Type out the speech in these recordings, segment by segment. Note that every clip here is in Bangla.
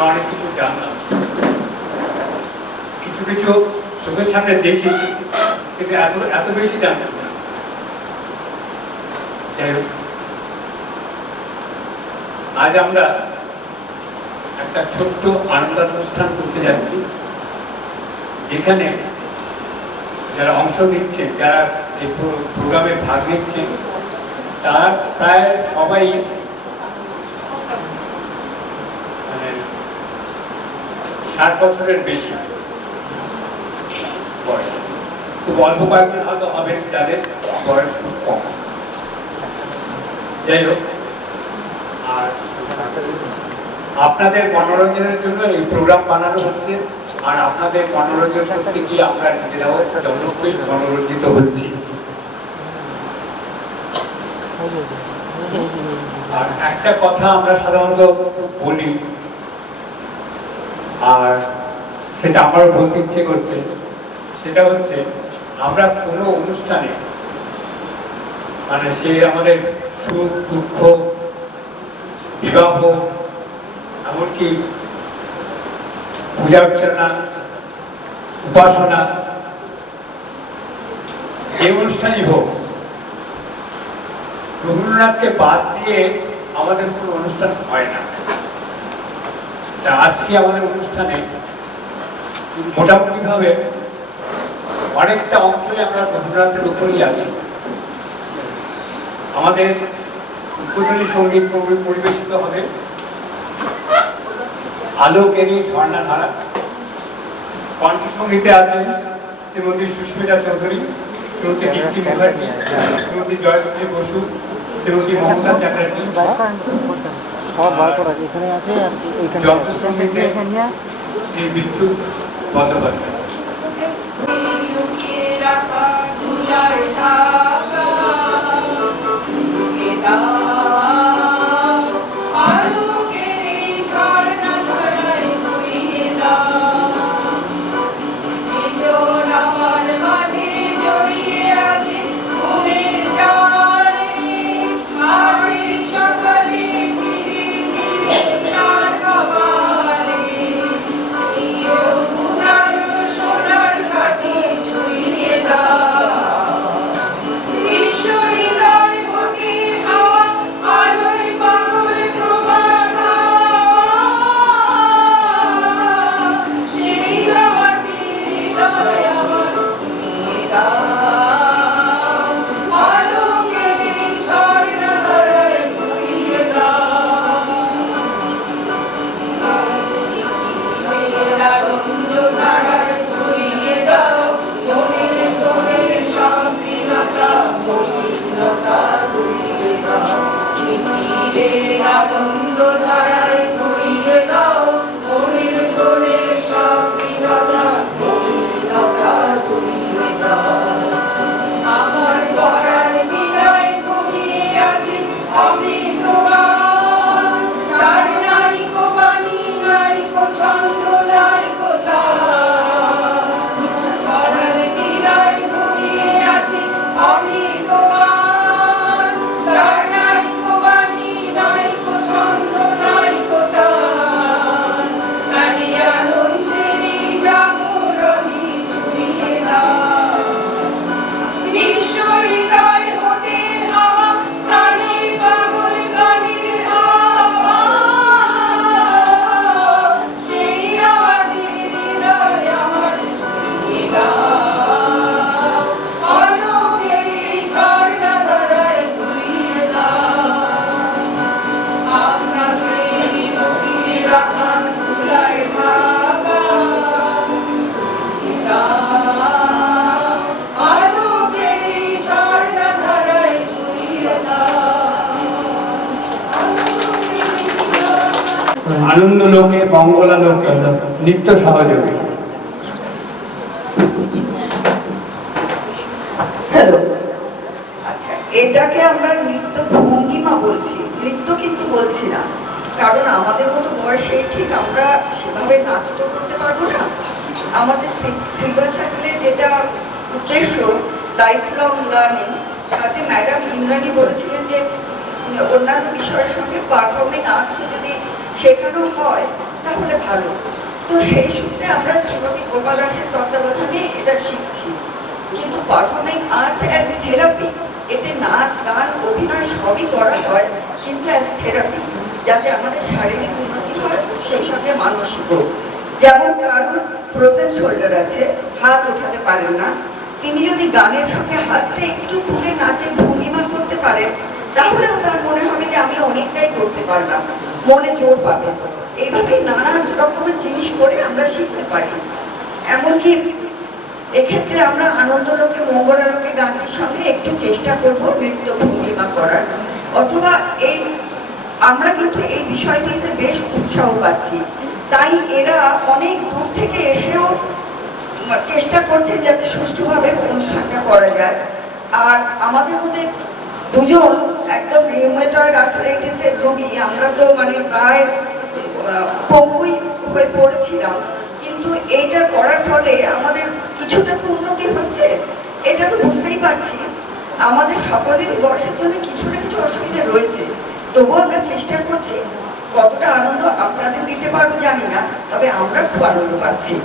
আমরা অনেক কিছু জানলাম, কিছু কিছু চোখের সামনে দেখি, কিন্তু এত বেশি জানতাম না। যাই হোক, আজ আমরা একটা ছোট্ট আনন্দানুষ্ঠান করতে যাচ্ছি, যেখানে যারা অংশ নিচ্ছে, যারা এই প্রোগ্রামে ভাগ নিচ্ছে, তারা প্রায় সবাই 60 বছরের বেশি বয়স। খুব অল্প কয়েকজন হয়তো হবে যাদের বয়স খুব কম। যাই হোক, আর আপনাদের মনোরঞ্জনের জন্য এই প্রোগ্রাম বানানো হচ্ছে, আর আপনাদের মনোরঞ্জন করতে গিয়ে আমরা নিজেরাও জনপ্রিয় মনোরঞ্জিত হচ্ছি। আর একটা কথা আমরা সাধারণত বলি, আর সেটা আমারও বলতে ইচ্ছে করছে, সেটা হচ্ছে আমরা কোনো অনুষ্ঠানে, মানে সে আমাদের সুখ দুঃখ, বিবাহ, এমনকি পূজা অর্চনা, উপাসনা, যে অনুষ্ঠানই হোক, রবীন্দ্রনাথকে বাদ দিয়ে আমাদের কোনো অনুষ্ঠান হয় না। তা আজকে আমাদের অনুষ্ঠানে মোটামুটি ভাবে অনেকটা অংশই আমরা রবীন্দ্রনাথের উপরই আছি। আমাদের উদ্বোধনী সঙ্গীত পরিবেশিত হবে আলোকেরই ঝর্ণাধারা। কণ্ঠসঙ্গীতে আছেন শ্রীমতী সুস্মিতা চৌধুরী, শ্রীমতী দীপ্তি মুখার্জি, শ্রীমতী জয়শ্রী বসু, শ্রীমতী মমতা চ্যাটার্জি। যন্ত্রসঙ্গীতে শ্রী বিষ্ণু বন্দ্যোপাধ্যায়। আনন্দ লোকে মঙ্গলা লোকে নিত্য সহযোগী। আচ্ছা, এটাকে আমরা নৃত্য ভঙ্গিমা বলছি, নৃত্য কিন্তু বলছি না, কারণ আমাদের মতো বয়সে ঠিক আমরা সেভাবে নাচ তো করতে পারবো না। আমাদের সিলভার সার্কেলের যেটা উদ্দেশ্য লাইফ লং লার্নিং, তাতে ম্যাডাম ইন্দ্রাণী বলেছিলেন যে অন্যান্য বিষয়ের সঙ্গে পারফর্মিং আর্টসও যদি শেখানো হয় তাহলে ভালো। তো সেই সূত্রে আমরা শ্রীমতী গোপাল দাসের তত্ত্বাবধানে এটা শিখছি। কিন্তু পারফর্মিং আর্টস অ্যাজ থেরাপি, এতে নাচ গান অভিনয় সবই করা হয়, কিন্তু অ্যাজ থেরাপি, যাতে আমাদের শারীরিক উন্নতি হয় সেই সঙ্গে মানসিকও। যেমন কারোর ফ্রোজেন শোল্ডার আছে, হাত ওঠাতে পারেন না, তিনি যদি গানের সঙ্গে হাতটা একটু তুলে নাচের ভঙ্গিমা করতে পারেন, তাহলেও তার মনে হবে যে আমি অনেকটাই করতে পারলাম, মনে জোর পাবে। এইভাবে নানান রকমের জিনিস করে আমরা শিখতে পারি। এমনকি এক্ষেত্রে আমরা আনন্দলোকে মঙ্গলালোকে গানটির সঙ্গে একটু চেষ্টা করব নৃত্য ভঙ্গিমা করার, অথবা আমরা কিন্তু এই বিষয়টিতে বেশ উৎসাহ পাচ্ছি। তাই এরা অনেক দূর থেকে এসেও চেষ্টা করছেন যাতে সুষ্ঠুভাবে অনুষ্ঠানটা করা যায়। আর আমাদের মধ্যে দুজন একদম রিউমেটয়েড আর্থ্রাইটিসের রোগী, আমরা তো মানে প্রায় পঙ্গুই হয়ে পড়েছিলাম, কিন্তু এইটা করার ফলে আমাদের কিছুটা তো উন্নতি হচ্ছে, এটা তো বুঝতেই পারছি। আমাদের সকলেরই বয়সের জন্য কিছু না কিছু অসুবিধা রয়েছে, তবুও আমরা চেষ্টা করছি। কতটা আনন্দ আপনাদের দিতে পারবো জানি না, তবে আমরা খুব আনন্দ পাচ্ছি।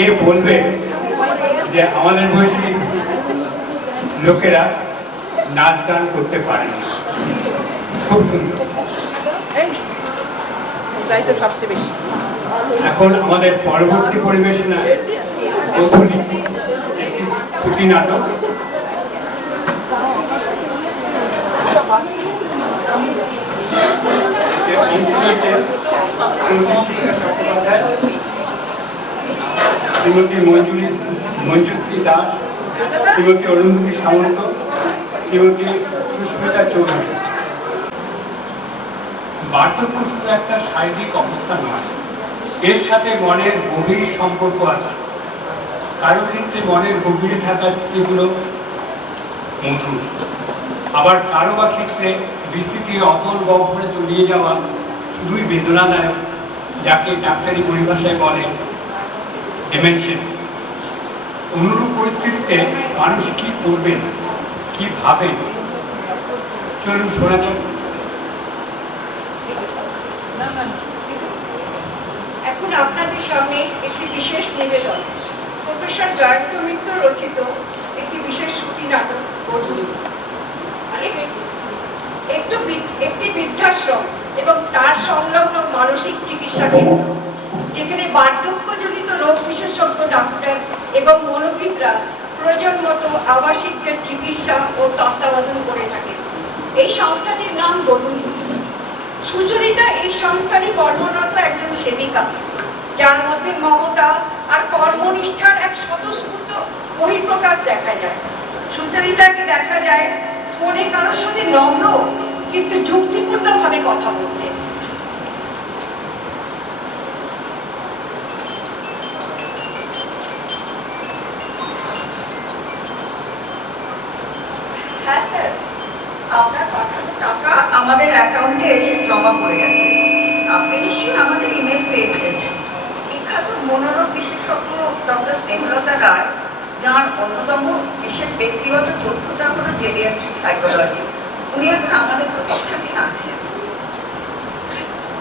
কে বলবে যে আমাদের বয়সী লোকেরা নাচ গান করতে পারে না? খুব সুন্দর। সবচেয়ে বেশি এখন আমাদের পরবর্তী পরিবেশনা গোধূলি, একটি ছুটি নাটক। শ্রীমতী মঞ্জুশ্রী দাস, শ্রীমতী অরুন্ধতী সামন্ত, শ্রীমতী সুস্মিতা চৌধুরী। বার্ধক্য শুধু একটা শারীরিক অবস্থা নয়, এর সাথে মনের গভীর সম্পর্ক আছে। কারো ক্ষেত্রে মনের গভীরে থাকা স্মৃতিগুলো মধুর, আবার কারো বা ক্ষেত্রে বিস্মৃতি অতল গহ্বরে তলিয়ে যাওয়া শুধুই বেদনাদায়ক, যাকে ডাক্তারি পরিভাষায় বলে ডিমেনশন। অনুরূপ পরিস্থিতিতে মানুষ কি করবেন, কি ভাবেন, চলুন শোনা যাক। এখন আপনাদের সামনে একটি বিশেষ নিবেদন, প্রফেসর জয়ন্ত মিত্র রচিত একটি বিশেষ শ্রুতি নাটক গোধূলি। একটি বৃদ্ধাশ্রম এবং তার সংলগ্ন মানসিক চিকিৎসা কেন্দ্র, যেখানে বার্ধক্যজনিত রোগ বিশেষজ্ঞ ডাক্তার এবং মনোবিদরা প্রয়োজন মতো আবাসিকদের চিকিৎসা ও তত্ত্বাবধান করে থাকে। এই সংস্থাটির নাম গোধূলি। সুচরিতা এই সংস্থারই কর্মরত একজন সেবিকা, যার মধ্যে মমতা আর কর্মনিষ্ঠার এক স্বতঃস্ফূর্ত বহিঃপ্রকাশ দেখা যায়। সুচরিতাকে দেখা যায় ফোনে কারোর সাথে নম্র কিন্তু যুক্তিপূর্ণভাবে কথা বলতে। হ্যাঁ স্যার, আপনার পাঠানো টাকা আমাদের অ্যাকাউন্টে এসে জমা পড়ে গেছে। আপনি নিশ্চয়ই আমাদের ইমেল পেয়েছেন। বিখ্যাত মনোরোগ বিশেষজ্ঞ ডক্টর স্নেহলতা রায়, যাঁর অন্যতম বিশেষ ব্যক্তিগত দক্ষতা হলো জেরিয়াট্রিক সাইকোলজি, উনি এখন আমাদের প্রতিষ্ঠানে আছেন।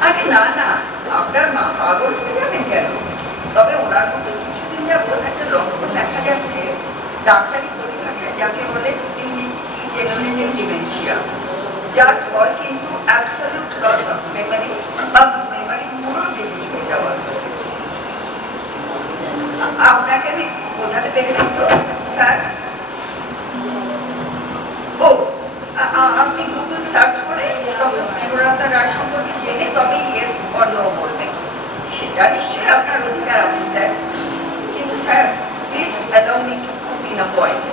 আরে না না, আপনার মা পাগল হয়ে যাবেন কেন? তবে ওনার মধ্যে কিছুদিন যাবত একটা লক্ষণ দেখা যাচ্ছে, ডাক্তারি পরিভাষায় যাকে বলে ডিজেনারেটিভ ডিমেনশিয়া, যার ফল কিন্তু অ্যাবসলিউট লস অফ মেমরি বা মেমরি পুরো ডিলিট হয়ে যাওয়া। আপনাকে আমি বোঝাতে পেরেছি তো স্যার? ও, আপনি গুগল সার্চ করে ডক্টর স্নেহলতা রায় সম্পর্কে জেনে তবে ইয়েস অর নো বলবেন। সেটা নিশ্চয়ই আপনার অধিকার আছে স্যার। কিন্তু sir, please allow me to put in a point.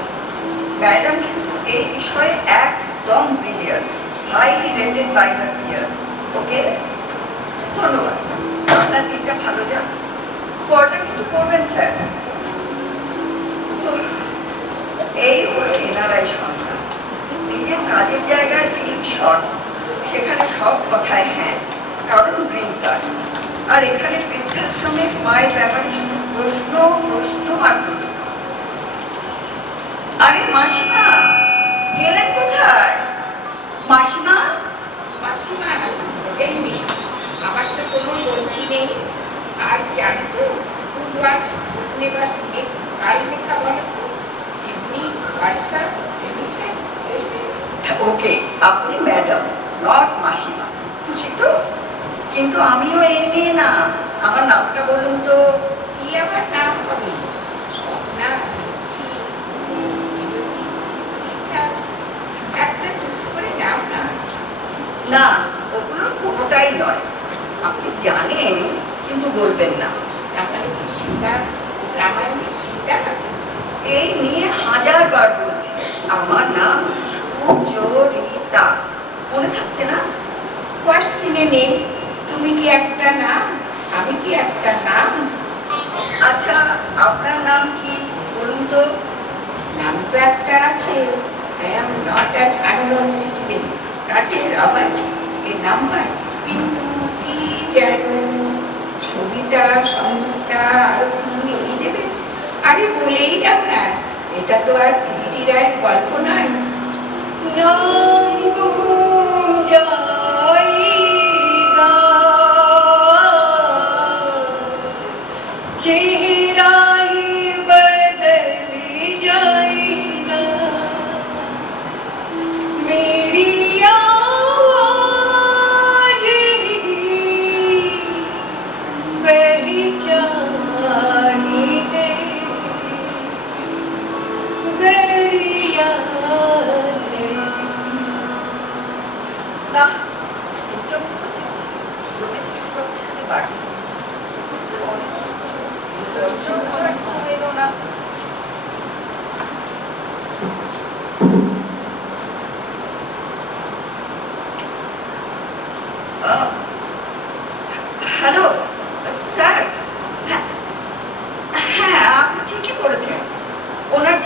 Madam কিন্তু এই বিষয়ে একদম brilliant, highly rated by her peer. Okay, ধন্যবাদ। আপনার দিনটা ভালো যাক। কলটা কিন্তু করবেন স্যার। এই হলো এনআরআই সন্তান, নিজের কাজের জায়গায় ঠিক শর্ট, সেখানে সব কথায় হ্যাঁ, কারণ গ্রিন কার্ড। আর এখানে বৃদ্ধাশ্রমে মায়ের ব্যাপারে শুধু প্রশ্ন প্রশ্ন আর প্রশ্ন। আরে মাসিমা, গেলেন কোথায়? মাসিমা, মাসিমা এই নেই, আমার তো কোনো বলছি নেই। আর জানতো ফুডওয়ার্কস নেভার স্লিপ কাল লেখা বলে তো, সিডনি হোয়াটসঅ্যাপ টেলিভিশন। ওকে, আপনি ম্যাডাম নট মাসিমা, খুশি তো? কিন্তু আমিও এই মেয়ে না। আমার নামটা বলুন তো। কি আমার নাম হবে? না, একটা চুজ করে নাও না। না, ওগুলো কোনোটাই নয়। আপনি জানেন কিন্তু বলবেন না। তাহলে কি সীতা, রামায়ণের সীতা? এই নিয়ে 1000 বার বলছি, আমার নাম সুচরিতা। মনে থাকছে না? কোয়াশ্চেনে নেই, তুমি কি একটা নাম, আমি কি একটা নাম? আচ্ছা, আপনার নাম কি বলুন তো? নাম তো একটা আছে, I am not an unknown citizen, কাটের আবার এ নাম্বার, কিন্তু কি জানো, সবিতা সঙ্গীতা আরো চিনি এই দেবে। আরে বলেই দাও না, এটা তো আর পিটি রায়ের গল্প নয়। নাম গুম জায়গা চেহারায়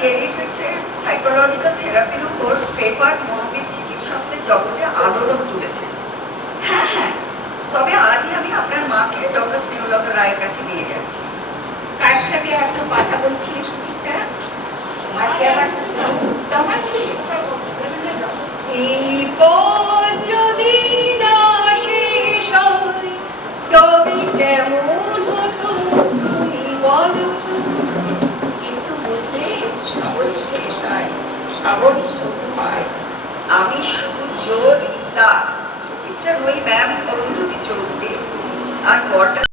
জেরিয়াট্রিক্সের সাইকোলজিক্যাল থেরাপির উপর পেপার মনোবিদ চিকিৎসকদের জগতে আলোড়ন তুলেছে। হ্যাঁ হ্যাঁ, তবে আজই আমি আপনার মাকে ডক্টর স্নেহলতা রায়ের কাছে নিয়ে যাচ্ছি। কার সাথে এত কথা বলছিলি সুচিত্রা? তোমাকে আবার উত্তম আছে? এই পথ যদি না শেষ হয়, তবে কেমন হতো তুমি বলো? কিন্তু বুঝলে শ্রাবণ শেষ হয়, শ্রাবণ